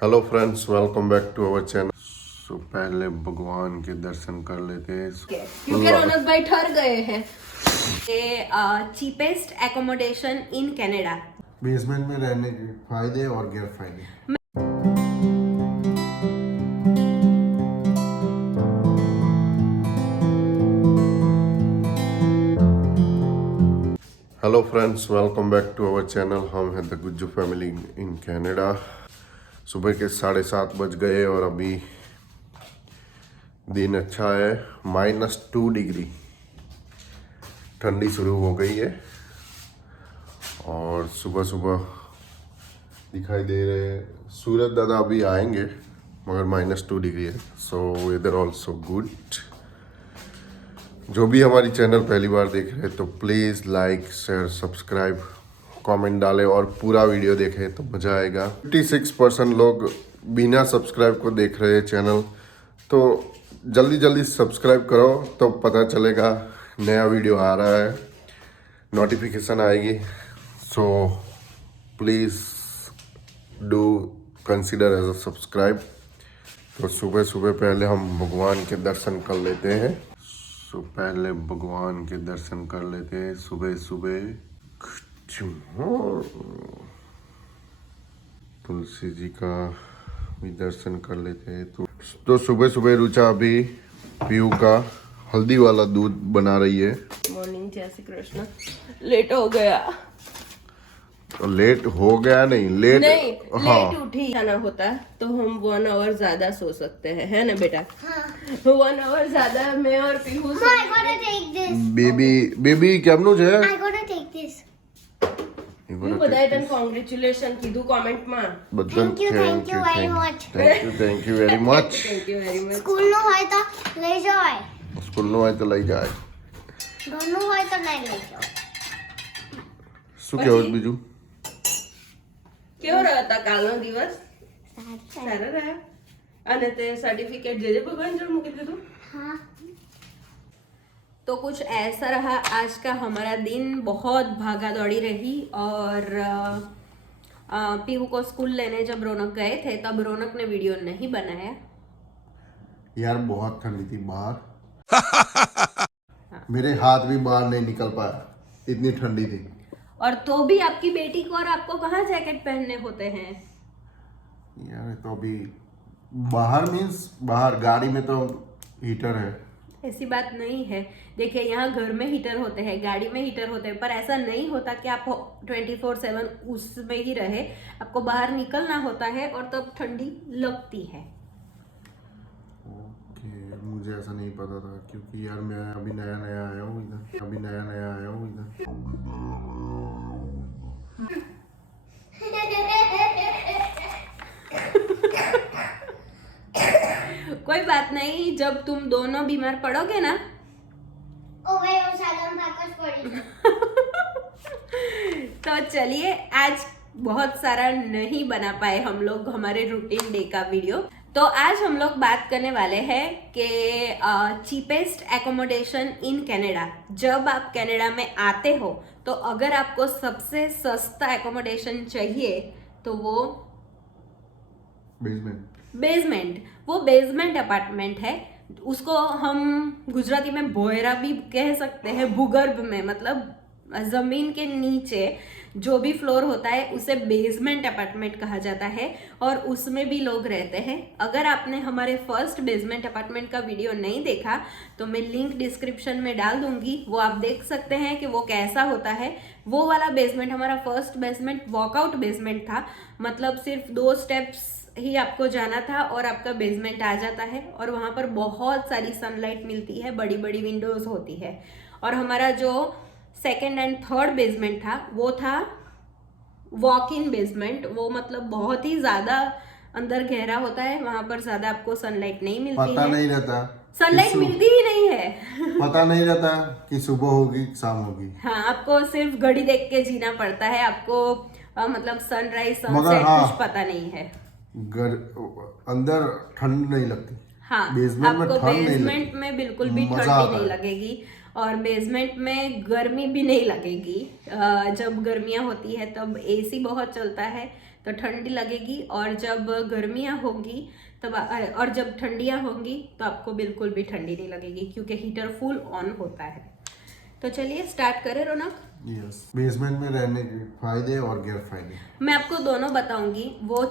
Hello friends, welcome back to our channel. So पहले भगवान के दर्शन कर लेते हैं क्योंकि रौनक भाई ठहर गए हैं। Cheapest accommodation in Canada. Basement में रहने के फायदे और गैर फायदे। Hello friends, welcome back to our channel. हम हैं the Gujju family in Canada. सुबह के 7:30 बज गए और अभी दिन अच्छा है। -2 डिग्री ठंडी शुरू हो गई है और सुबह सुबह दिखाई दे रहे हैं सूरज दादा अभी आएंगे, मगर -2 डिग्री है। So whether also good. जो भी हमारी चैनल पहली बार देख रहे हैं तो please like share subscribe comment डालें और पूरा वीडियो देखें तो मज़ा आएगा। 56% लोग बिना सब्सक्राइब को देख रहे हैं चैनल, तो जल्दी जल्दी सब्सक्राइब करो तो पता चलेगा नया वीडियो आ रहा है, नोटिफिकेशन आएगी। So please do consider as a subscribe. तो सुबह सुबह पहले हम भगवान के दर्शन कर लेते हैं। पहले भगवान के दर्शन कर लेते हैं सुबह सुबह। तुलसी जी का भी दर्शन कर लेते हैं। तो सुबह सुबह रुचा अभी पीयू का हल्दी वाला दूध बना रही है। मॉर्निंग, जय श्री कृष्ण। लेट हो गया। तो लेट हो गया नहीं, लेट लेट उठी जाना होता तो हम 1 आवर ज्यादा सो सकते हैं, है ना बेटा? हाँ। 1 आवर ज्यादा मैं और पीहू बेबी કેમનું છે? બધાએ તને કોંગ્રેચ્યુલેશન કીધું કોમેન્ટ માં? Thank you very much. Thank you very much. School નું હોય તો લઈ જાય, સ્કૂલ નું હોય તો લઈ જાય, ઘરનું હોય તો નહીં લઈ જાવ. શું કહેવું બીજું? કેવો રહ્યો તા કાલનો દિવસ? સારો રહ્યો. અને તે સર્ટિફિકેટ જે ભગવાન જોડે મૂકી દીધું? हाँ. तो कुछ ऐसा रहा आज का हमारा दिन। बहुत भागा दौड़ी रही और पीहू को स्कूल लेने जब रौनक गए थे तब रौनक ने वीडियो नहीं बनाया। यार बहुत ठंडी थी बाहर। मेरे हाथ भी बाहर नहीं निकल पाया, इतनी ठंडी थी। और तो भी आपकी बेटी को और आपको कहाँ जैकेट पहनने होते हैं यार? तो अभी बाहर मीन्स बाहर गाड़ी में तो हीटर है। ऐसी बात नहीं है। देखिए, यहाँ घर में हीटर होते हैं, गाड़ी में हीटर होते हैं, पर ऐसा नहीं होता कि आप 24/7 उसमें ही रहे। आपको बाहर निकलना होता है और तब ठंडी लगती है। ओके, मुझे ऐसा नहीं पता था क्योंकि यार मैं अभी नया नया आया हूँ इधर। कोई बात नहीं, जब तुम दोनों बीमार पड़ोगे ना ओ भाई वो सालम भाकस पड़ी. तो चलिए, आज बहुत सारा नहीं बना पाए हम लोग हमारे रूटीन डे का वीडियो। तो आज हम लोग बात करने वाले हैं कि चीपेस्ट एकोमोडेशन इन कनाडा। जब आप कनाडा में आते हो तो अगर आपको सबसे सस्ता एकोमोडेशन चाहिए तो वो बेसमेंट वो बेसमेंट अपार्टमेंट है। उसको हम गुजराती में बोयरा भी कह सकते हैं। भूगर्भ में मतलब जमीन के नीचे जो भी फ्लोर होता है उसे बेसमेंट अपार्टमेंट कहा जाता है और उसमें भी लोग रहते हैं। अगर आपने हमारे फर्स्ट बेसमेंट अपार्टमेंट का वीडियो नहीं देखा तो मैं लिंक डिस्क्रिप्शन में डाल दूंगी, वो आप देख सकते हैं कि वो कैसा होता है। वो वाला बेसमेंट हमारा फर्स्ट बेसमेंट वॉकआउट बेसमेंट था, मतलब सिर्फ 2 स्टेप्स ही आपको जाना था और आपका बेसमेंट आ जाता है और वहाँ पर बहुत सारी सनलाइट मिलती है, बड़ी बड़ी विंडोज होती है। और हमारा जो 2nd एंड 3rd बेसमेंट था वो था वॉक इन बेसमेंट। वो मतलब बहुत ही ज्यादा अंदर गहरा होता है, वहां पर ज्यादा आपको सनलाइट नहीं मिलती है। पता नहीं रहता, सनलाइट मिलती ही नहीं है। पता नहीं रहता कि सुबह होगी शाम होगी। हाँ, आपको सिर्फ घड़ी देख के जीना पड़ता है। आपको मतलब सनराइज सनसेट कुछ पता नहीं है। अंदर ठंड नहीं लगती। हाँ, आपको बेसमेंट में बिल्कुल भी ठंडी नहीं लगेगी और बेसमेंट में गर्मी भी नहीं लगेगी। जब गर्मियाँ होती है तब एसी बहुत चलता है तो ठंडी लगेगी, और जब गर्मियाँ होंगी तब और जब ठंडियाँ होंगी तो आपको बिल्कुल भी ठंडी नहीं लगेगी, क्योंकि हीटर फुल ऑन होता है। तो चलिए स्टार्ट करें रौनक। यस, बेसमेंट में रहने के फायदे और गैर फायदे मैं आपको दोनों बताऊंगी। वो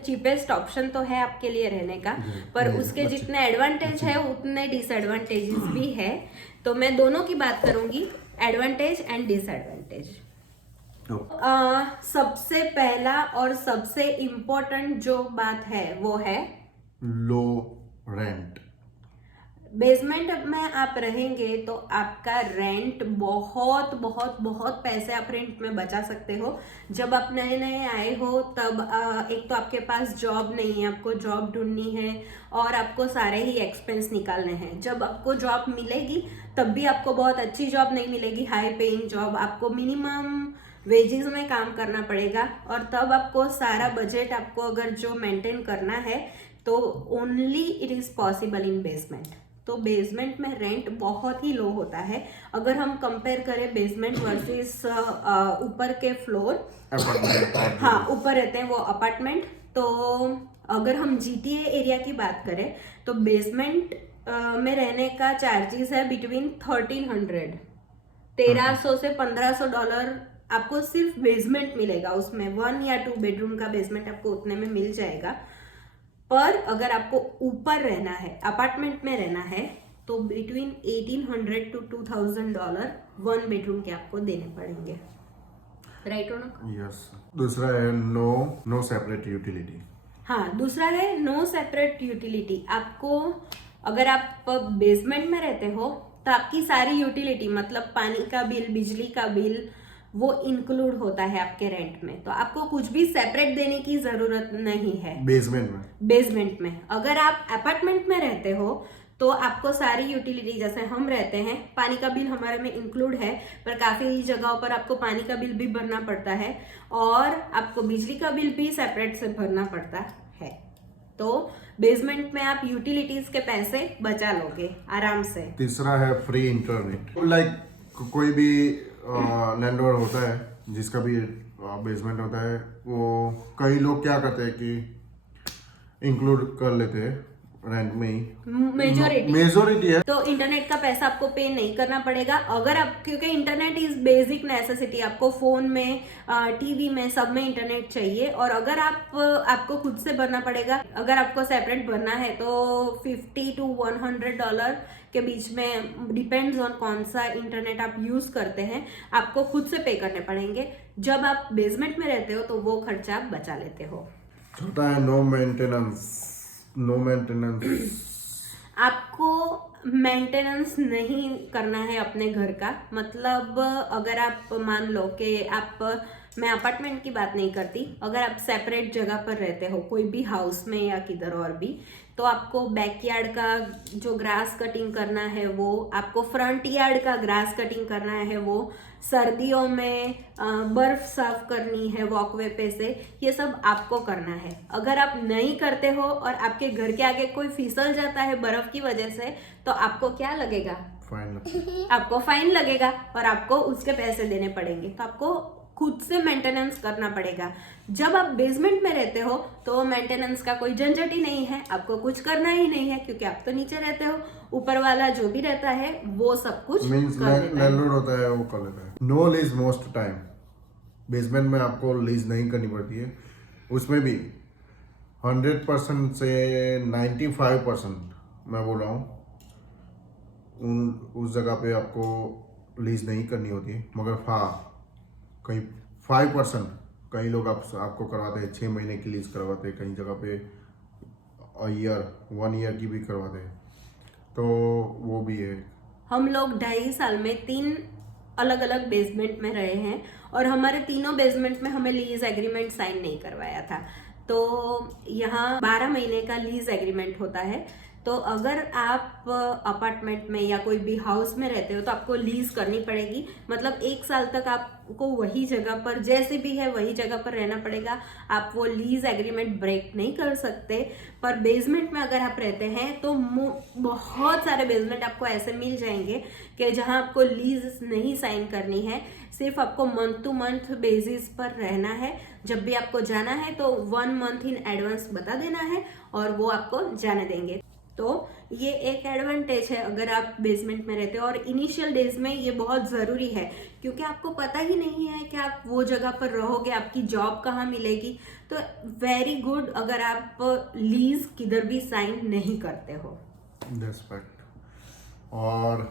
चीपेस्ट ऑप्शन तो है आपके लिए रहने का, पर उसके जितने एडवांटेज है उतने डिसएडवांटेजेस भी है। तो मैं दोनों की बात करूंगी, एडवांटेज एंड डिसएडवांटेज। सबसे पहला और सबसे इम्पोर्टेंट जो बात है वो है लो रेंट। बेसमेंट में आप रहेंगे तो आपका रेंट बहुत बहुत बहुत पैसे आप रेंट में बचा सकते हो। जब आप नए नए आए हो तब एक तो आपके पास जॉब नहीं है, आपको जॉब ढूंढनी है और आपको सारे ही एक्सपेंस निकालने हैं। जब आपको जॉब मिलेगी तब भी आपको बहुत अच्छी जॉब नहीं मिलेगी, हाई पेइंग जॉब, आपको मिनिमम वेजेस में काम करना पड़ेगा। और तब आपको सारा बजट आपको अगर जो मेंटेन करना है तो only it is possible in basement. तो बेसमेंट में रेंट बहुत ही लो होता है। अगर हम कंपेयर करें बेसमेंट वर्सेस ऊपर के फ्लोर, हाँ ऊपर रहते हैं वो अपार्टमेंट, तो अगर हम GTA एरिया की बात करें तो बेसमेंट में रहने का चार्जेस है बिटवीन 1300 से $1500 आपको सिर्फ बेसमेंट मिलेगा। उसमें 1 या 2 बेडरूम का बेसमेंट आपको उतने में मिल जाएगा। पर अगर आपको ऊपर रहना है, अपार्टमेंट में रहना है, तो बिटवीन $1800 to $2000 1 बेडरूम के आपको देने पड़ेंगे। राइट रौनक? यस। दूसरा है नो सेपरेट यूटिलिटी। हाँ, दूसरा है नो सेपरेट यूटिलिटी। आपको अगर आप बेसमेंट में रहते हो तो आपकी सारी यूटिलिटी मतलब पानी का बिल, बिजली का बिल, वो इंक्लूड होता है आपके रेंट में। तो आपको कुछ भी सेपरेट देने की जरूरत नहीं है बेसमेंट में। अगर आप अपार्टमेंट में रहते हो तो आपको सारी यूटिलिटी, जैसे हम रहते हैं, पानी का बिल हमारे में इंक्लूड है, पर काफी जगहों पर आपको पानी का बिल भी भरना पड़ता है और आपको बिजली का बिल भी सेपरेट से भरना पड़ता है। तो बेसमेंट में आप यूटिलिटीज के पैसे बचा लोगे आराम से। तीसरा है फ्री इंटरनेट। लाइक कोई भी लैंडलॉर्ड होता है जिसका भी बेसमेंट होता है, वो कई लोग क्या करते हैं कि इंक्लूड कर लेते हैं रेंट में ही, मेजोरिटी है। तो इंटरनेट का पैसा आपको पे नहीं करना पड़ेगा अगर आप, क्योंकि इंटरनेट इज बेसिक नेसेसिटी। आपको फोन में, टीवी में, सब में इंटरनेट चाहिए। और अगर आपको खुद से भरना पड़ेगा, अगर आपको सेपरेट भरना है तो $50 to $100 के बीच में, डिपेंड्स ऑन कौन सा इंटरनेट आप यूज करते हैं, आपको खुद से पे करने पड़ेंगे। जब आप बेसमेंट में रहते हो तो वो खर्चा आप बचा लेते हो। छोटा है नो मेंटेनेंस। आपको मेंटेनेंस नहीं करना है अपने घर का। मतलब अगर आप मान लो कि मैं अपार्टमेंट की बात नहीं करती, अगर आप सेपरेट जगह पर रहते हो कोई भी हाउस में या किधर और भी, तो आपको बैकयार्ड का जो ग्रास कटिंग करना है वो, आपको फ्रंट यार्ड का ग्रास कटिंग करना है वो, सर्दियों में बर्फ साफ करनी है वॉकवे पे से, ये सब आपको करना है। अगर आप नहीं करते हो और आपके घर के आगे कोई फिसल जाता है बर्फ की वजह से, तो आपको क्या लगेगा? आपको फाइन लगेगा और आपको उसके पैसे देने पड़ेंगे। तो आपको खुद से मेंटेनेंस करना पड़ेगा। जब आप बेसमेंट में रहते हो तो मेंटेनेंस का कोई झंझट ही नहीं है, आपको कुछ करना ही नहीं है, क्योंकि आप तो नीचे रहते हो। ऊपर वाला जो भी रहता है वो सब कुछ कर देता है। लैंडलॉर्ड होता है वो कर लेता है। No lease most time. Basement में आपको लीज नहीं करनी पड़ती है। उसमें भी 100% से 95% मैं बोल रहा हूँ, उस जगह पे आपको लीज नहीं करनी होती है। मगर हाँ, कहीं 5% कई लोग आपको करवाते हैं, 6 महीने की लीज करवाते हैं, कई जगह पे 1 ईयर की भी करवाते हैं, तो वो भी है। हम लोग 2.5 साल में 3 अलग अलग बेसमेंट में रहे हैं और हमारे तीनों बेसमेंट में हमें लीज एग्रीमेंट साइन नहीं करवाया था। तो यहाँ 12 महीने का लीज एग्रीमेंट होता है। तो अगर आप अपार्टमेंट में या कोई भी हाउस में रहते हो तो आपको लीज करनी पड़ेगी, मतलब 1 साल तक आपको वही जगह पर जैसे भी है वही जगह पर रहना पड़ेगा। आप वो लीज एग्रीमेंट ब्रेक नहीं कर सकते। पर बेसमेंट में अगर आप रहते हैं तो बहुत सारे बेसमेंट आपको ऐसे मिल जाएंगे कि जहां आपको लीज नहीं साइन करनी है, सिर्फ आपको मंथ टू मंथ बेसिस पर रहना है। जब भी आपको जाना है तो 1 मंथ इन एडवांस बता देना है और वो आपको जाने देंगे। तो ये एक एडवांटेज है अगर आप बेसमेंट में रहते हो। और इनिशियल डेज में ये बहुत ज़रूरी है क्योंकि आपको पता ही नहीं है कि आप वो जगह पर रहोगे, आपकी जॉब कहाँ मिलेगी। तो वेरी गुड अगर आप लीज किधर भी साइन नहीं करते हो। That's fact. और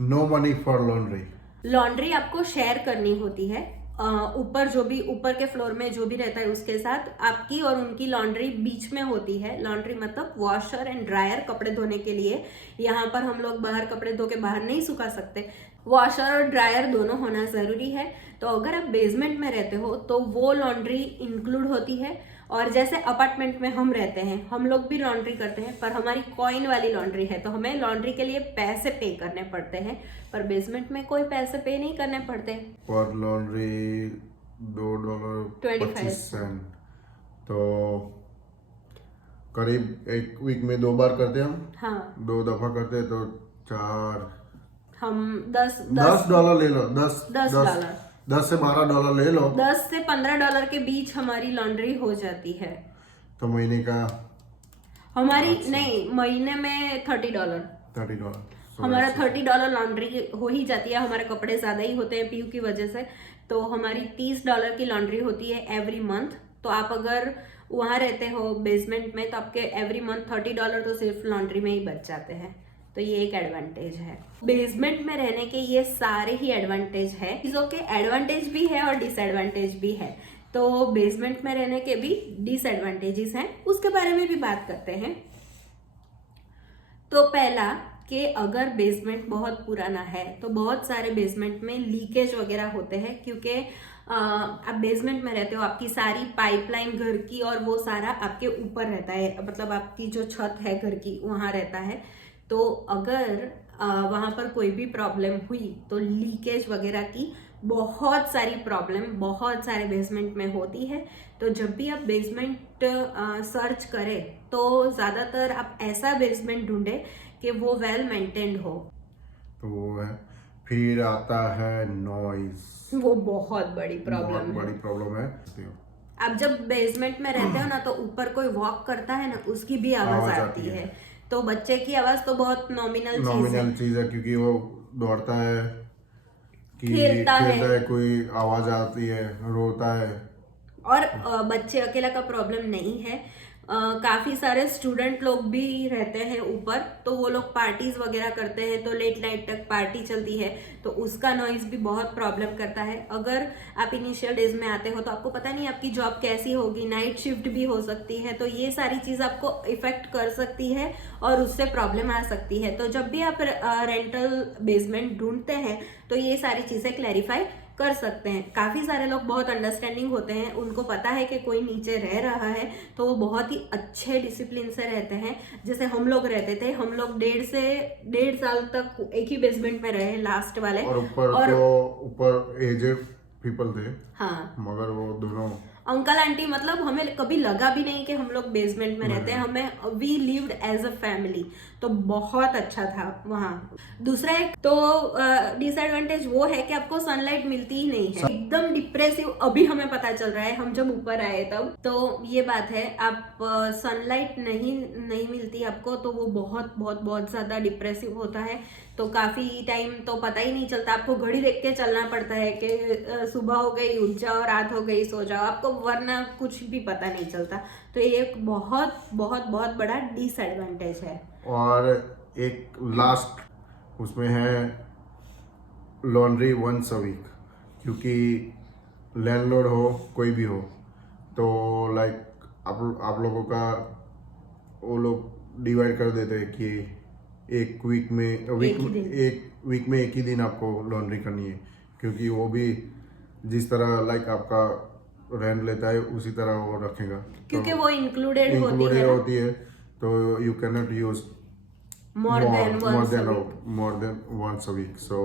no money for laundry. Laundry आपको शेयर करनी होती है। ऊपर जो भी ऊपर के फ्लोर में जो भी रहता है उसके साथ आपकी और उनकी लॉन्ड्री बीच में होती है। लॉन्ड्री मतलब वॉशर एंड ड्रायर, कपड़े धोने के लिए। यहाँ पर हम लोग बाहर कपड़े धो के बाहर नहीं सुखा सकते, वॉशर और ड्रायर दोनों होना ज़रूरी है। तो अगर आप बेसमेंट में रहते हो तो वो लॉन्ड्री इंक्लूड होती है। और जैसे अपार्टमेंट में हम रहते हैं, हम लोग भी लॉन्ड्री करते हैं पर हमारी कॉइन वाली लॉन्ड्री है तो हमें लॉन्ड्री के लिए पैसे पे करने पड़ते हैं। पर बेसमेंट में कोई पैसे पे नहीं करने पड़ते। पर लॉन्ड्री $2.25। तो करीब एक वीक में 2 बार करते हैं हम। हाँ, 2 दफा करते हैं तो 4 हम 10 $10 ले लो। 10 डॉलर 10 से $12 ले लो। 10 से $15 के बीच हमारी लॉन्ड्री हो जाती है। तो महीने का हमारी नहीं, महीने में $30। $30। हमारा $30 लॉन्ड्री हो ही जाती है। हमारे कपड़े ज्यादा ही होते हैं पीयू की वजह से, तो हमारी $30 की लॉन्ड्री होती है एवरी मंथ। तो आप अगर वहां रहते हो बेसमेंट में तो आपके एवरी मंथ $30 तो सिर्फ लॉन्ड्री में ही बच जाते हैं। तो ये एक एडवांटेज है। बेसमेंट में रहने के ये सारे ही एडवांटेज है। चीजों के एडवांटेज भी है और डिसएडवांटेज भी है। तो बेसमेंट में रहने के भी डिसएडवांटेजेस हैं, उसके बारे में भी बात करते हैं। तो पहला कि अगर बेसमेंट बहुत पुराना है तो बहुत सारे बेसमेंट में लीकेज वगैरह होते हैं क्योंकि आप बेसमेंट में रहते हो, आपकी सारी पाइपलाइन घर की और वो सारा आपके ऊपर रहता है, मतलब आपकी जो छत है घर की वहाँ रहता है। तो अगर वहाँ पर कोई भी प्रॉब्लम हुई तो लीकेज वगैरह की बहुत सारी प्रॉब्लम बहुत सारे बेसमेंट में होती है। तो जब भी आप बेसमेंट सर्च करें तो ज़्यादातर आप ऐसा बेसमेंट ढूंढें कि वो वेल मेंटेन्ड हो। तो वो है। फिर आता है नॉइज। वो बहुत बड़ी प्रॉब्लम है। आप जब बेसमेंट में रहते हो ना तो ऊपर कोई वॉक करता है ना उसकी भी आवाज आती है। तो बच्चे की आवाज तो बहुत नॉमिनल चीज है क्योंकि वो दौड़ता है कि खेलता है, कोई आवाज आती है, रोता है। और बच्चे अकेला का प्रॉब्लम नहीं है, काफी सारे स्टूडेंट लोग भी रहते हैं ऊपर, तो वो लोग पार्टीज वगैरह करते हैं तो लेट नाइट तक पार्टी चलती है तो उसका नॉइज भी बहुत प्रॉब्लम करता है। अगर आप इनिशियल डेज में आते हो तो आपको पता नहीं आपकी जॉब कैसी होगी, नाइट शिफ्ट भी हो सकती है, तो ये सारी चीज आपको इफेक्ट कर सकती है और उससे प्रॉब्लम आ सकती है। तो जब भी आप रेंटल बेसमेंट ढूंढते हैं तो ये सारी चीजें क्लैरिफाई कर सकते हैं। काफी सारे लोग बहुत अंडरस्टैंडिंग होते हैं, उनको पता है कि कोई नीचे रह रहा है तो वो बहुत ही अच्छे डिसिप्लिन से रहते हैं। जैसे हम लोग रहते थे, हम लोग 1.5 साल तक एक ही बेसमेंट में रहे लास्ट वाले, और ऊपर एजेड पीपल थे। हाँ, मगर वो दोनों अंकल आंटी, मतलब हमें कभी लगा भी नहीं कि हम लोग बेसमेंट में रहते हैं, हमें we lived as a family, तो बहुत अच्छा था वहाँ। दूसरा एक तो डिसएडवांटेज वो है कि आपको सनलाइट मिलती ही नहीं है, एकदम डिप्रेसिव अभी हमें पता चल रहा है, हम जब ऊपर आए तब। तो ये बात है, आप सनलाइट नहीं मिलती आपको तो वो बहुत बहुत बहुत ज्यादा डिप्रेसिव होता है। तो काफी टाइम तो पता ही नहीं चलता, आपको घड़ी देख के चलना पड़ता है कि सुबह हो गई उठ जाओ, रात हो गई सो जाओ, आपको वरना कुछ भी पता नहीं चलता। तो ये एक बहुत बहुत बहुत बड़ा डिसएडवांटेज है। और एक लास्ट उसमें है लॉन्ड्री वंस अ वीक, क्योंकि लैंडलॉर्ड हो कोई भी हो तो लाइक आप लोगों का वो लोग डिवाइड कर देते हैं कि एक वीक में एक ही दिन आपको लॉन्ड्री करनी है, क्योंकि वो भी जिस तरह लाइक आपका रेंट लेता है उसी तरह वो रखेगा, क्योंकि वो इंक्लूडेड होती है। तो you can not use more than more than once a week, so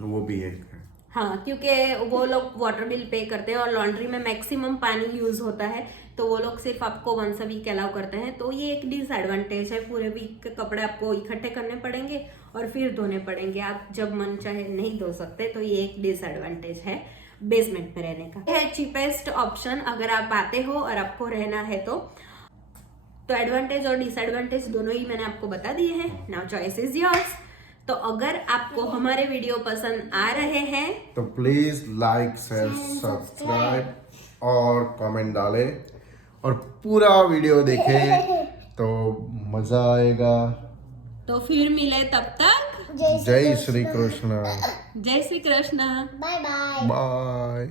वो भी एक है। हाँ, क्योंकि वो लोग वाटर बिल पे करते हैं और लॉन्ड्री में मैक्सिमम पानी यूज होता है, तो वो लोग सिर्फ आपको वंस अ वीक अलाउ करते हैं। तो ये एक डिसएडवांटेज है, पूरे वीक के कपड़े आपको इकट्ठे करने पड़ेंगे और फिर धोने पड़ेंगे, आप जब मन चाहे नहीं धो सकते। तो ये एक डिसएडवांटेज है बेसमेंट में रहने का। है चीपेस्ट ऑप्शन अगर आप आते हो और आपको रहना है तो एडवांटेज और डिसएडवांटेज दोनों ही मैंने आपको बता दिए हैं। Now choice is yours. तो अगर आपको हमारे वीडियो पसंद आ रहे हैं तो प्लीज लाइक शेयर सब्सक्राइब और कमेंट डालें और पूरा वीडियो देखें तो मजा आएगा। तो फिर मिले, तब तक जय श्री कृष्ण। जय Shri Krishna. Bye bye. Bye.